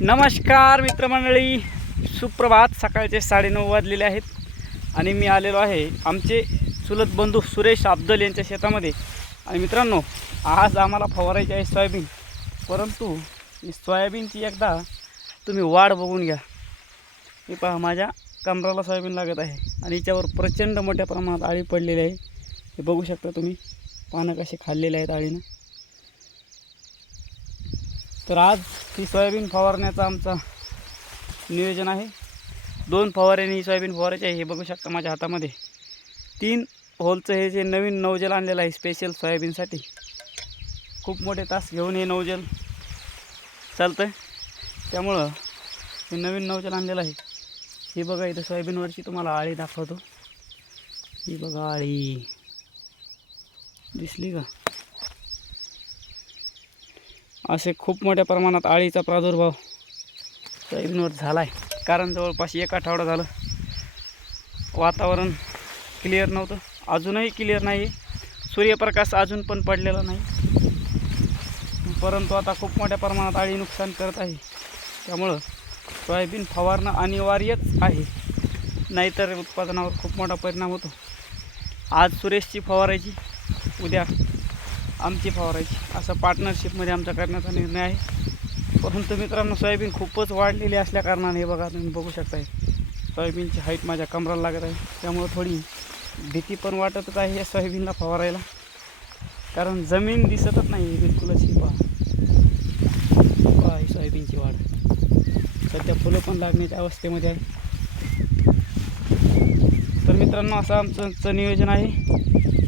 नमस्कार मित्रमंडळी, सुप्रभात. सकाळचे 9:30 वाजलेले आहेत आणि मी आलेलो आहे आमचे चुलत बंधू सुरेश अब्दल यांच्या शेतामध्ये. आणि मित्रांनो, आज आम्हाला फवारायची आहे सोयाबीन. परंतु ही सोयाबीनची एकदा तुम्ही वाढ बघून घ्या. हे पहा, माझ्या कमराला सोयाबीन लागत आहे आणि हिच्यावर प्रचंड मोठ्या प्रमाणात आळी पडलेली आहे. हे बघू शकता तुम्ही, पानं कसे खाल्लेले आहेत आळीनं. तर आज ही सोयाबीन फवारण्याचा आमचा नियोजन आहे. 2 फवाऱ्याने ही सोयाबीन फवारायची आहे. हे बघू शकता माझ्या हातामध्ये 3 होलचं हे जे नवीन नौजल आणलेलं आहे स्पेशल सोयाबीनसाठी. खूप मोठे तास घेऊन हे नौजल चालतं आहे, त्यामुळं हे नवीन नौजल आणलेलं आहे. हे बघा, इथं सोयाबीनवरची तुम्हाला आळी दाखवतो. ही बघा आळी, दिसली का? असे खूप मोठ्या प्रमाणात आळीचा प्रादुर्भाव सोयाबीनवर झाला आहे. कारण जवळपास 1 आठवडा झालं वातावरण क्लिअर नव्हतं. अजूनही क्लिअर नाही, सूर्यप्रकाश अजून पण पडलेला नाही. परंतु आता खूप मोठ्या प्रमाणात आळी नुकसान करत आहे. त्यामुळं सोयाबीन फवारणं अनिवार्यच आहे, नाहीतर उत्पादनावर खूप मोठा परिणाम होतो. आज सुरेशची फवारायची, उद्या आमची फवारायची, असं पार्टनरशिपमध्ये आमचा करण्याचा निर्णय आहे. परंतु मित्रांनो, सोयाबीन खूपच वाढलेली असल्याकारणाने हे बघा, तुम्ही बघू शकताय सोयाबीनची हाईट माझ्या कमराला लागत आहे. त्यामुळे थोडी भीती पण वाटतच आहे या सोयाबीनला फवारायला, कारण जमीन दिसतच नाही बिलकुलच. ही पहा ही सोयाबीनची वाढ, सध्या फुलं पण लागण्याच्या अवस्थेमध्ये आहे. तर मित्रांनो, असं आमचं नियोजन आहे.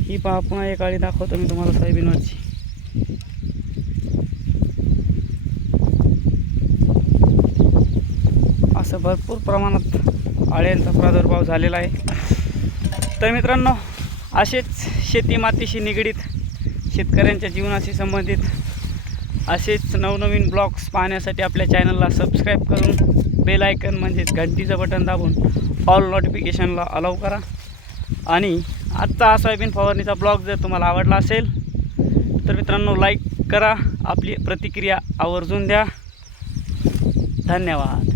ही पहा, पुन्हा एक आळी दाखवतो मी तुम्हाला सोयाबीनवरची. असं भरपूर प्रमाणात आळ्यांचा प्रादुर्भाव झालेला आहे. तर मित्रांनो, असेच शेती मातीशी निगडीत, शेतकऱ्यांच्या जीवनाशी संबंधित असेच नवनवीन ब्लॉग्स पाहण्यासाठी आपल्या चॅनलला सबस्क्राईब करून बेल आयकन म्हणजेच घंटीचं बटन दाबून ऑल नोटिफिकेशनला अलाउ करा. आणि आजचा हा सोयाबीन फवारणीचा ब्लॉग जर तुम्हाला आवडला असेल तर मित्रांनो लाईक करा, आपली प्रतिक्रिया आवर्जून द्या. धन्यवाद.